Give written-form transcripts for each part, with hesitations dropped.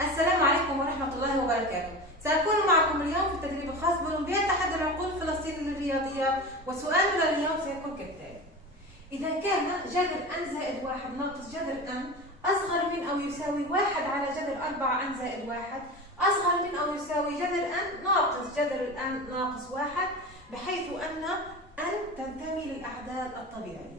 السلام عليكم ورحمة الله وبركاته. سأكون معكم اليوم في التدريب الخاص بأولمبياد تحدي العقول الفلسطيني للرياضيات، وسؤالنا اليوم سيكون كالتالي: إذا كان جذر n زائد 1 ناقص جذر n أصغر من أو يساوي 1 على جذر 4 n زائد 1 أصغر من أو يساوي جذر n ناقص جذر n ناقص 1، بحيث أن n تنتمي للأعداد الطبيعية.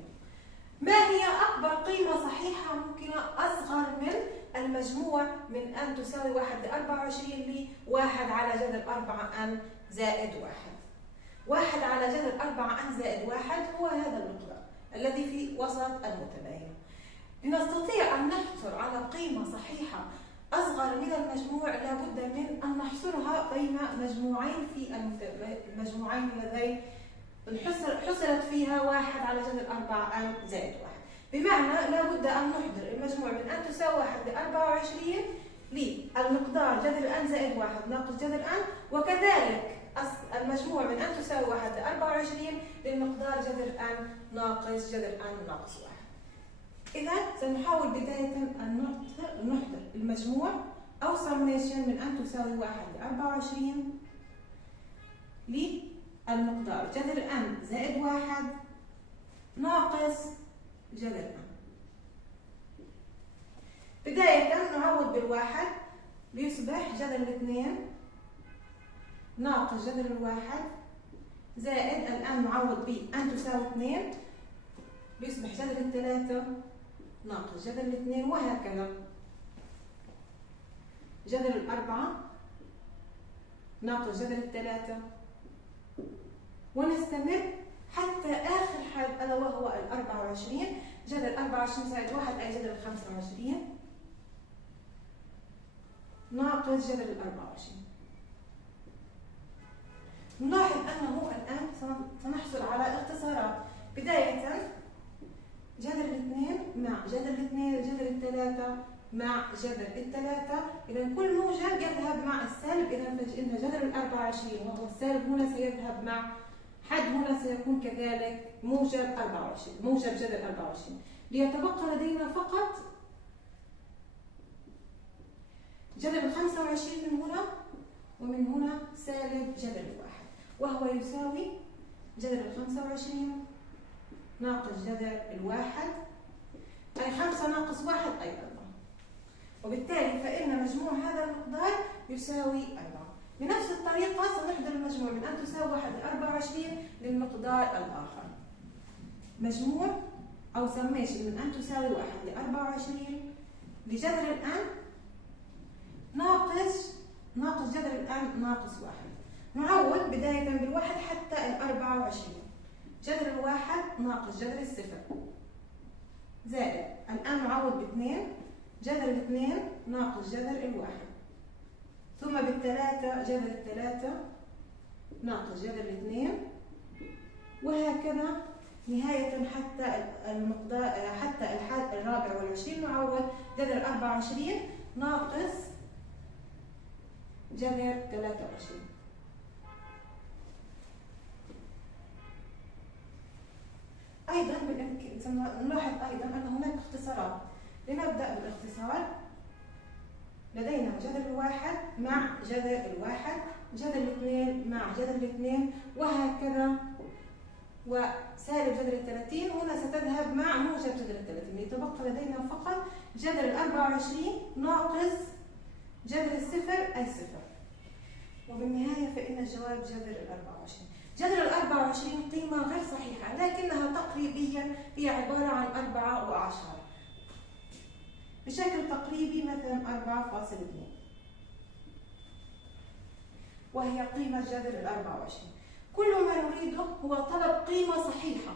ما هي أكبر قيمة صحيحة ممكنة أصغر من المجموع من n تساوي 1 ل 24 ل 1 على جذر 4n زائد 1؟ 1 على جذر 4n زائد 1 هو هذا المقدار الذي في وسط المتباين. لنستطيع أن نحصل على قيمة صحيحة أصغر من المجموع لابد من أن نحصرها بين مجموعين في المجموعين اللذين حصلت فيها 1 على جذر 4n زائد 1، بمعنى لابد أن نحضر المجموع من n تساوي 1 ل 24 للمقدار جذر n زائد 1 ناقص جذر n، وكذلك المجموع من n تساوي 1 ل 24 للمقدار جذر n ناقص جذر n ناقص 1. إذا سنحاول بداية أن نحضر المجموع أو سميشن من n تساوي 1 ل 24 للمقدار جذر n زائد 1 ناقص جذر n. بداية نعوض بالواحد ليصبح جذر الاثنين ناقص جذر الواحد زائد الآن نعوض ب n تساوي 2 ليصبح جذر الثلاثة ناقص جذر الاثنين، وهكذا جذر الأربعة ناقص جذر الثلاثة، ونستمر حتى آخر حد ألا وهو ال 24. جذر 24 زائد 1 أي جذر ال 25 ناقص جذر ال 24. نلاحظ أنه الآن سنحصل على اختصارات. بداية جذر الاثنين مع جذر الاثنين جذر الثلاثة مع جذر الثلاثة، إذا كل موجب يذهب مع السالب، إذا فإن جذر ال 24 وهو السالب هنا سيذهب مع حد هنا سيكون كذلك موجب 24 موجب جذر 24، ليتبقى لدينا فقط جذر ال 25 من هنا ومن هنا سالب جذر الواحد، وهو يساوي جذر ال 25 ناقص جذر الواحد أي 5 ناقص 1 أي 4، وبالتالي فإن مجموع هذا المقدار يساوي 4. بنفس الطريقة سنحضر المجموع من n تساوي 1 ل 24 للمقدار الآخر. مجموع أو سميشن من n تساوي 1 ل 24 لجذر الn ناقص جذر الn ناقص 1. نعوض بداية بالواحد حتى ال 24. جذر الواحد ناقص جذر الصفر زائد الآن نعوض باثنين جذر الاثنين ناقص جذر الواحد، ثم بالثلاثة جذر الثلاثة ناقص جذر الاثنين، وهكذا نهاية حتى المقدار حتى الحد الرابع والعشرين نعوض جذر 24 ناقص جذر 23. أيضا نلاحظ أيضا أن هناك اختصارات. لنبدأ بالاختصار. لدينا جذر الواحد مع جذر الواحد، جذر الاثنين مع جذر الاثنين، وهكذا، وسالب جذر الثلاثين هنا ستذهب مع موجب جذر الثلاثين، يتبقى لدينا فقط جذر ال 24 ناقص جذر الصفر أي صفر، وبالنهاية فإن الجواب جذر ال 24. جذر ال 24 قيمة غير صحيحة، لكنها تقريبيا هي عبارة عن 4 وأعشار، بشكل تقريبي مثلا 4.2، وهي قيمة جذر ال 24. كل ما نريده هو طلب قيمة صحيحة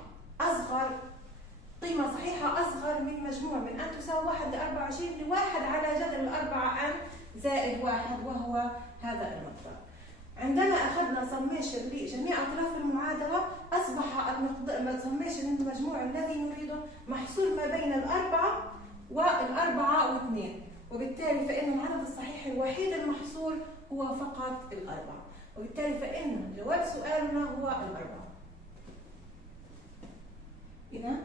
أصغر من مجموع من n تساوي 1 ل 24 لواحد على جذر ال 4n زائد 1، وهو هذا المقدار. عندما أخذنا سميشن لجميع أطراف المعادلة أصبح سميشن المجموع الذي نريده محصور ما بين الأربعة والأربعة واثنين، وبالتالي فإن العدد الصحيح الوحيد المحصور هو فقط الأربعة، وبالتالي فإن جواب سؤالنا هو الأربعة. إذا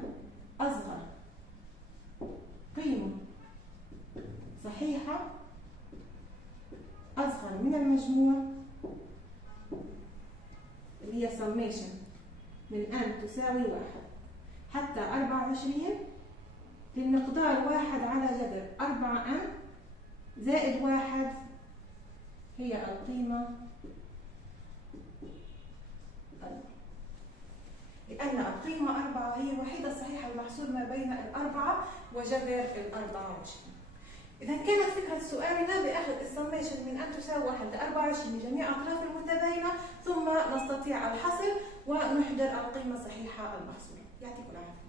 أصغر قيمة صحيحة أصغر من المجموع اللي هي summation من n تساوي 1 حتى 24 للمقدار 1 على جذر 4n زائد 1 هي القيمة لأن القيمة 4 هي الوحيدة الصحيحة المحصول ما بين الأربعة وجذر 24. إذا كانت فكرة سؤالنا بأخذ السميشن من أن تساوي 1 ل 24 لجميع أطراف المتباينة ثم نستطيع الحصر ونحضر القيمة الصحيحة المحصولة. يعطيكم العافية.